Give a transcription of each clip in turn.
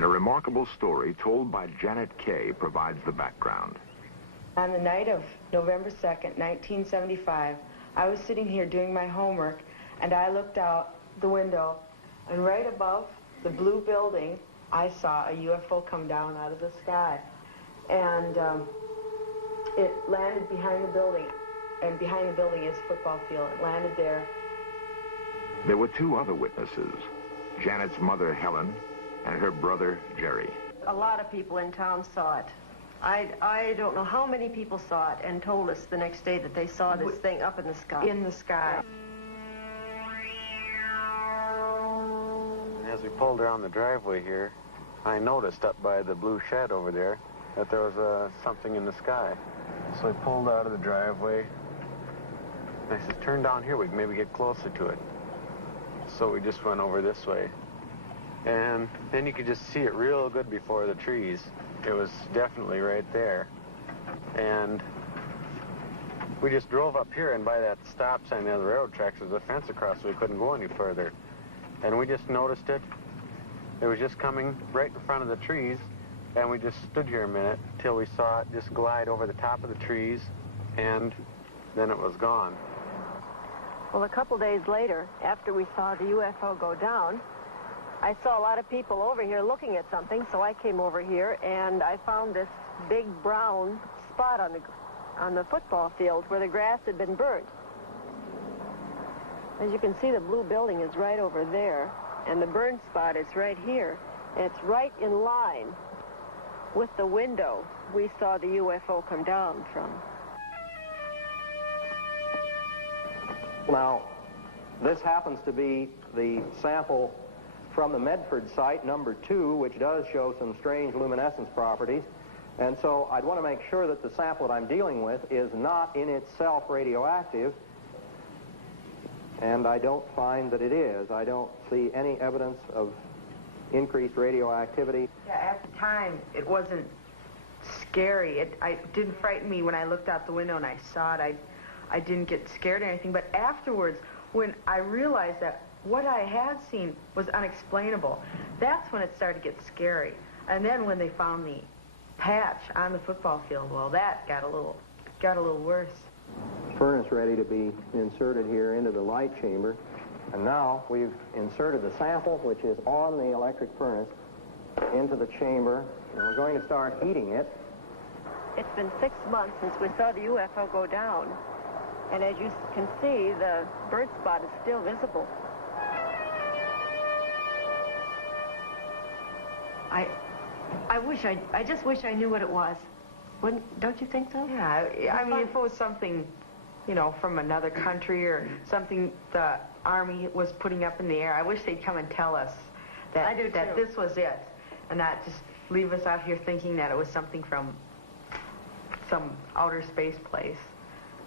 And a remarkable story told by Janet Kay provides the background. On the night of November 2nd, 1975, I was sitting here doing my homework, and I looked out the window, and right above the blue building, I saw a UFO come down out of the sky. And it landed behind the building, and behind the building is a football field. It landed there. There were two other witnesses, Janet's mother, Helen, and her brother, Jerry. A lot of people in town saw it. I don't know how many people saw it and told us the next day that they saw this thing up in the sky. In the sky. As we pulled around the driveway here, I noticed up by the blue shed over there that there was something in the sky. So I pulled out of the driveway, and I said, turn down here, we can maybe get closer to it. So we just went over this way. And then you could just see it real good before the trees. It was definitely right there. And we just drove up here, and by that stop sign there, the railroad tracks, there's a fence across, so we couldn't go any further. And we just noticed it. It was just coming right in front of the trees, and we just stood here a minute till we saw it just glide over the top of the trees, and then it was gone. Well, a couple days later, after we saw the UFO go down, I saw a lot of people over here looking at something, so I came over here, and I found this big brown spot on the football field where the grass had been burnt. As you can see, the blue building is right over there, and the burned spot is right here. And it's right in line with the window we saw the UFO come down from. Now, this happens to be the sample from the Medford site, number 2, which does show some strange luminescence properties. And so I'd want to make sure that the sample that I'm dealing with is not in itself radioactive. And I don't find that it is. I don't see any evidence of increased radioactivity. Yeah, at the time, it wasn't scary. It didn't frighten me when I looked out the window and I saw it. I didn't get scared or anything. But afterwards, when I realized that what I had seen was unexplainable, that's when it started to get scary. And then when they found the patch on the football field, well, that got a little worse. Furnace ready to be inserted here into the light chamber. And now we've inserted the sample, which is on the electric furnace, into the chamber, and we're going to start heating it. It's been 6 months since we saw the UFO go down, and as you can see, the burnt spot is still visible. I just wish I knew what it was. Don't you think so? Yeah, I mean, if it was something, you know, from another country or something the Army was putting up in the air, I wish they'd come and tell us that, that this was it, and not just leave us out here thinking that it was something from some outer space place.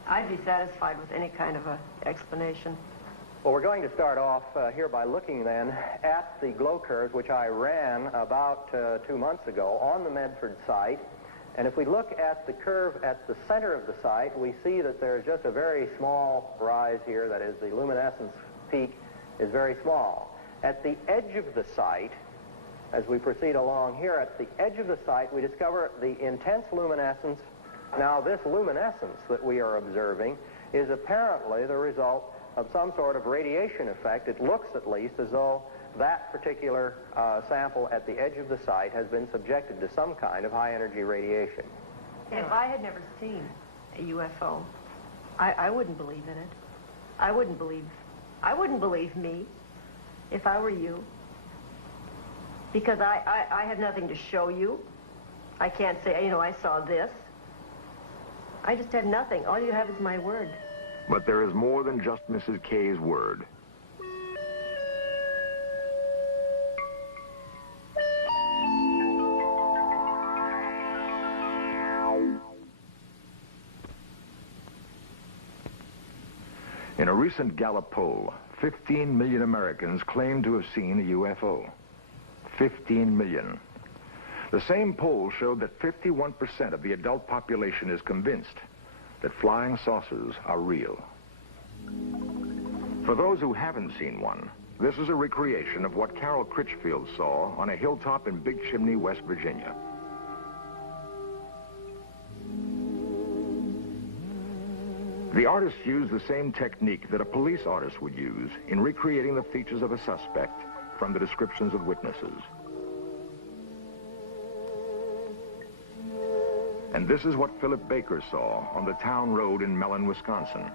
I'd be satisfied with any kind of an explanation. Well, we're going to start off here by looking then at the glow curves, which I ran about 2 months ago on the Medford site. And if we look at the curve at the center of the site, we see that there's just a very small rise here. That is, the luminescence peak is very small. At the edge of the site, as we proceed along here, at the edge of the site, we discover the intense luminescence. Now, this luminescence that we are observing is apparently the result of some sort of radiation effect. It looks, at least, as though that particular sample at the edge of the site has been subjected to some kind of high-energy radiation. If I had never seen a UFO, I wouldn't believe in it. I wouldn't believe me if I were you. Because I have nothing to show you. I can't say, you know, I saw this. I just have nothing. All you have is my word. But there is more than just Mrs. Kay's word. In a recent Gallup poll, 15 million Americans claim to have seen a UFO. 15 million. The same poll showed that 51% of the adult population is convinced that flying saucers are real. For those who haven't seen one, This is a recreation of what Carol Critchfield saw on a hilltop in Big Chimney, West Virginia. The artist used the same technique that a police artist would use in recreating the features of a suspect from the descriptions of witnesses. And this is what Philip Baker saw on the town road in Mellon, Wisconsin.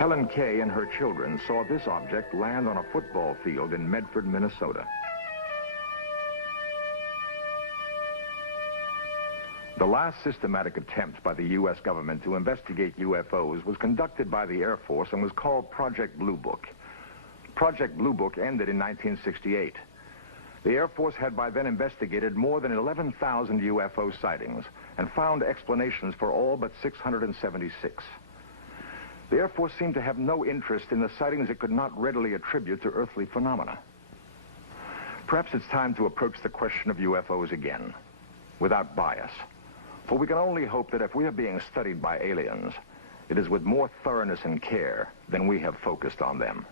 Helen Kay and her children saw this object land on a football field in Medford, Minnesota. The last systematic attempt by the U.S. government to investigate UFOs was conducted by the Air Force and was called Project Blue Book. Project Blue Book ended in 1968. The Air Force had by then investigated more than 11,000 UFO sightings and found explanations for all but 676. The Air Force seemed to have no interest in the sightings it could not readily attribute to earthly phenomena. Perhaps it's time to approach the question of UFOs again, without bias. For we can only hope that if we are being studied by aliens, it is with more thoroughness and care than we have focused on them.